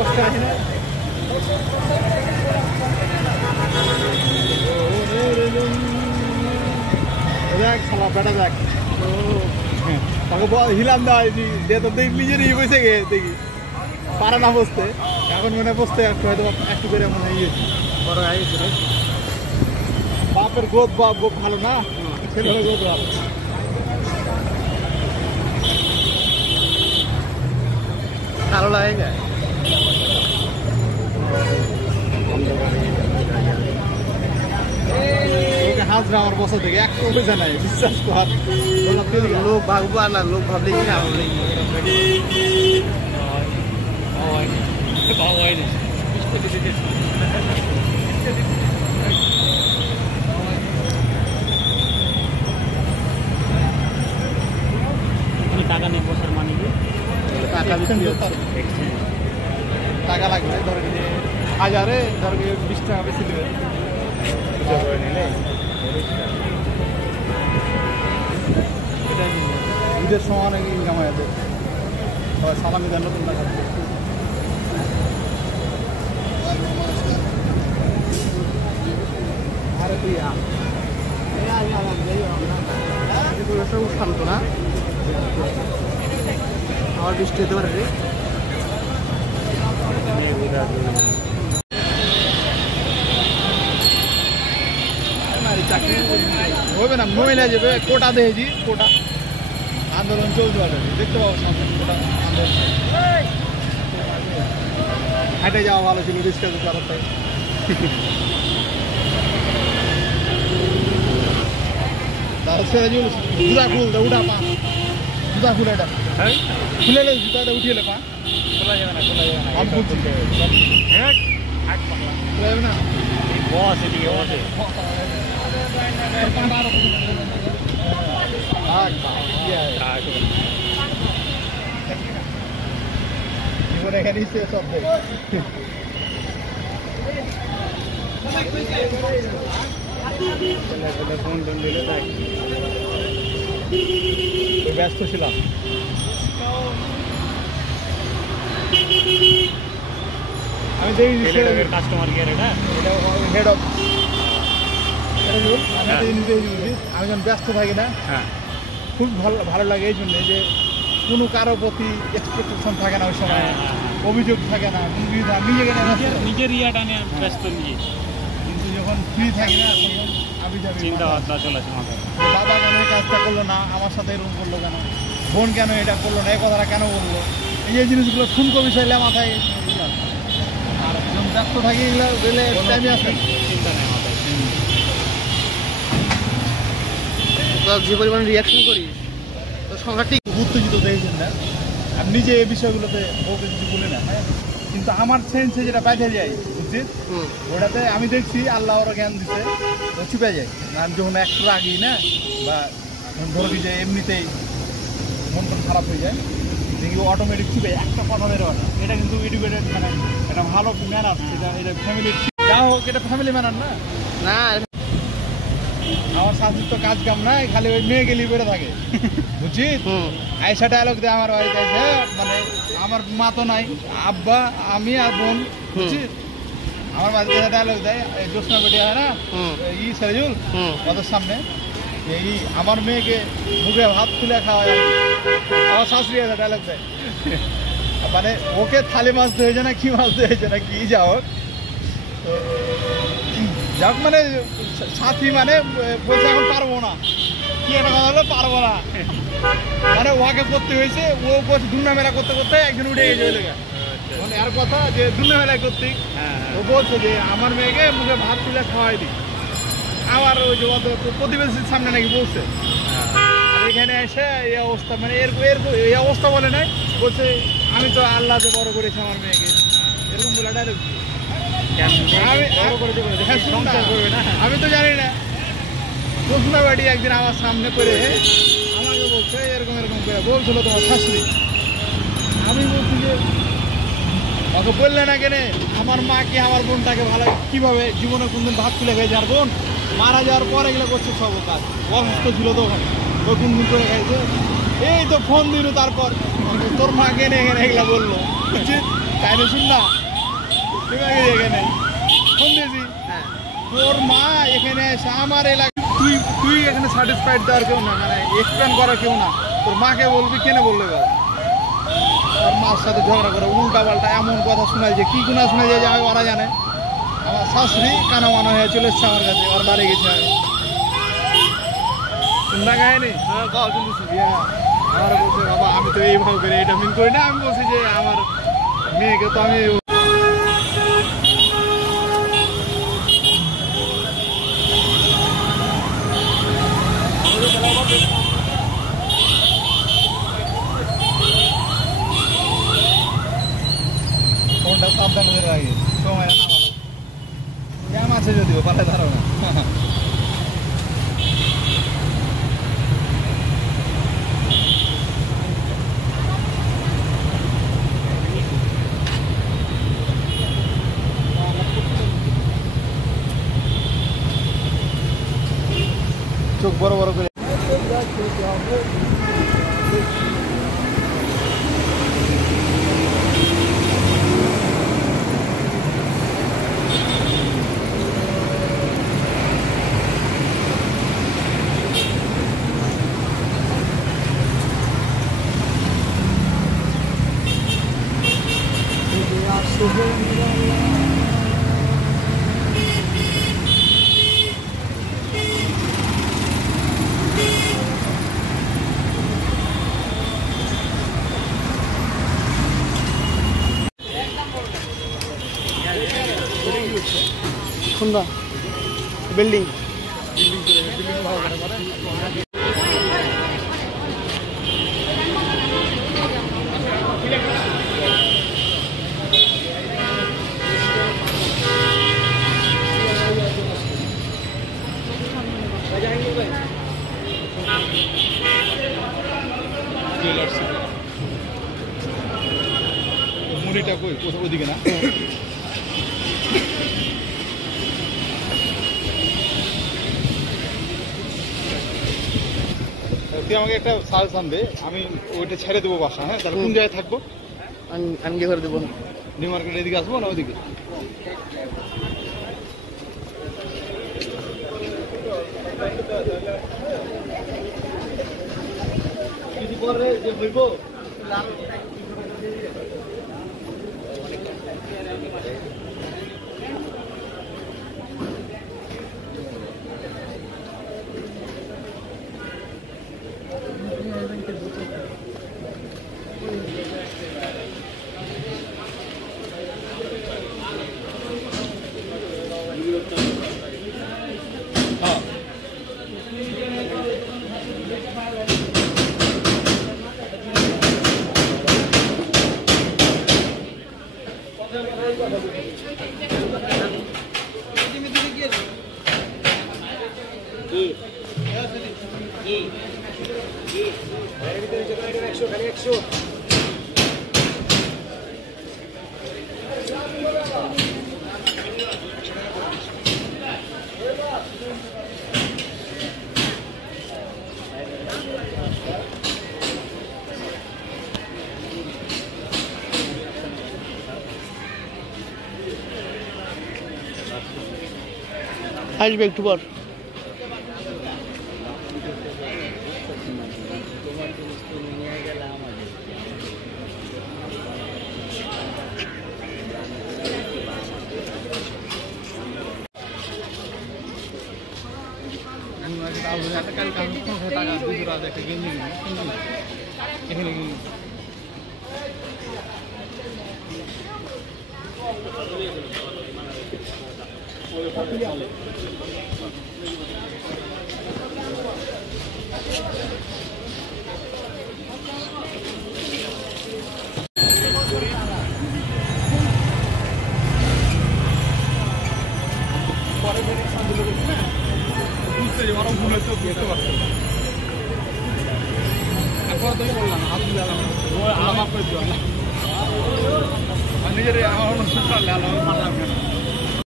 বসতে আসি না দেখ শালা বেটা দেখ তাকে হিলাম দেওয়া হয়নি যে তো নিজেরই বসে গে দেখি পারে না বসতে এখন মনে বসতে একটু হয়তো একটু করে মনে হয় বড় হয়ে গেছে বাপের গোদ বাপ গোপ ভালো না ছেলের গোদ ভালো ভালো লাগে যায় হাজরা আমার বসা থেকে এক পয়সা নাই বিশ্বাস কর লোক ভাববো আর না লোক ভাবলে কি না ভাবলে টাকা নেই বসার মানে টাকা লাগবে ধরে যে 1000-এ ধর 20 টাকা বেশি দেবে ঈদের সময় অনেক ইনকাম হয়ে যাবে সবাই সালামি দেন নতুন টাকা আরে তুই শান্ত না আমার বৃষ্টি হতে পারে রে চাকরি হবে না মহিলা যাবে কোটা দেখেছি কোটা আন্দোলন চলতে পারে দেখতে পাবো সামনে কোটা আন্দোলন হাঁটে যাওয়া ভালো ছিল রিক্সা চালাতে তার সেরাজুল জুতা খুলতে উঠা পা জুতা খুলে এটা খুলে জুতাটা উঠিয়ে পা খোলা যাবে না খোলা যাবে না আমি খুলছি খোলা যাবে না বস এদিকে বসে এখানেই শেষ হবে ব্যস্ত ছিলাম আমি দেখি কাস্টমার কেয়ার এটা হেড অফ আমি যখন ব্যস্ত থাকি না খুব ভালো লাগে এই জন্যে যে কোনো কারোর প্রতি এক্সপেকটেশন থাকে না ওই সময় অভিযোগ থাকে না নিজের ইয়াটা নিয়ে ব্যস্ত নিয়ে কিন্তু যখন ফ্রি থাকি না তখন আমি চিন্তা ভাবনা চলে আসে মাথায় বাবা কেন এই কাজটা করলো না আমার সাথে এরকম করলো কেন বোন কেন এটা করলো না এই কথাটা কেন বললো এই জিনিসগুলো ঠুনকো বিষয়লে মাথায় আর যখন ব্যস্ত থাকি এগুলো গেলে টাইমে আসে চিন্তা নেই মাথায় যে পরিমাণ রিয়াকশন করি তো সংখ্যা ঠিক উত্তেজিত দেখেছেন না আর নিজে এই বিষয়গুলোতে বউকে কিছু বলে না কিন্তু আমার সেন্সে যেটা বেঁধে যায় বুঝছিস ওটাতে আমি দেখছি আল্লাহ ওরা জ্ঞান দিচ্ছে তো চুপে যায় আমি যখন একটু রাগি না বা ধরে দিই যে এমনিতেই মন টন খারাপ হয়ে যায় দেখি অটোমেটিক চুপে একটা কথা বের হয় এটা কিন্তু এডুকেটেড মানে এটা ভালো ম্যানার এটা ফ্যামিলির যা হোক এটা ফ্যামিলি ম্যানার না না আমার শাশুর তো কাজ কাম নাই খালি ওই মেয়ে গেলি বেড়ে থাকে বুঝছিস আইসা ডায়লগ দেয় আমার বাড়িতে এসে মানে আমার মা তো নাই আব্বা আমি আর বোন বুঝছিস আমার বাড়িতে ডায়লগ দেয় জ্যোৎস্না বেটি হয় না ই সেরাজুল ওদের সামনে এই আমার মেয়েকে মুখে ভাত তুলে খাওয়া যায় আমার শাশুড়ি আছে ডায়লগ দেয় মানে ওকে থালি মাছ ধরেছে না কি মাছ ধরেছে না কি যা হোক তো যাক মানে সাথী মানে বলছে এখন পারবো না কি একটা কথা হলো পারবো না মানে ওকে করতে হয়েছে ও করছে দুর্না মেলা করতে করতে একজন উঠে গেছে ওই লেগে মানে আর কথা যে দুর্না মেলায় করতে ও বলছে যে আমার মেয়েকে মুখে ভাত তুলে খাওয়াই দিই আবার ওই যে প্রতিবেশীর সামনে নাকি বলছে আর এখানে এসে এই অবস্থা মানে এই অবস্থা বলে নাই বলছে আমি তো আল্লাহ যে বড় করেছি আমার মেয়েকে এরকম বলে ডাইরেক্ট আমি তো জানি না জ্যোৎস্না বাড়ি একদিন আমার সামনে করে আমাকে বলছে এরকম এরকম করে বলছিল তোমার শাশুড়ি আমি বলছি যে ওকে বললে না কেন আমার মাকে আমার বোনটাকে ভালো কিভাবে জীবনে কোনদিন ভাত তুলে খেয়েছে আর বোন মারা যাওয়ার পর এগুলো করছে সব কাজ অসুস্থ ছিল তো ওখানে ও কোনদিন করে খাইছে এই তো ফোন দিল তারপর তোর মাকে এনে এখানে এগুলো বললো কাহিনী শুন না, এখানে ফোন দিয়েছি, তোর মা এখানে এসে আমার এলাকা, তুই এখানে স্যাটিসফাইড দেওয়ার কেউ না, মানে এক্সপ্লেন করার কেউ না, তোর মাকে বলবি কেন বললে এবার তোর মার সাথে ঝগড়া করে উল্টা পাল্টা এমন কথা শোনায় যে কি গুণা শোনা যায় যে আমি ওরা জানে। আমার শাশুড়ি কানা মানা হয়ে চলে এসছে আমার কাছে, ওর বাড়ি গেছে আমি শুননা কাহিনি। আমার বলছে বাবা আমি তো এইভাবে করে এটা মিন করি না, আমি বলছি যে আমার মেয়েকে তো আমি ফোনটা সাবধান করে রাখি, সময় না জ্ঞান আছে যদিও পালে ধরো না। চোখ বড় বড় করে সুন্দর বিল্ডিং মুড়িটা কই কোথাও ওদিকে না, তুই আমাকে একটা সাজেশন দে, আমি ওইটা ছেড়ে দেবো বাসা। হ্যাঁ তাহলে কোন জায়গায় থাকবো? আমি কি করে দেবো? নিউ মার্কেট এদিকে আসবো না ওদিকে? আসবে একটু পর। নিজের আমার অনুষ্ঠান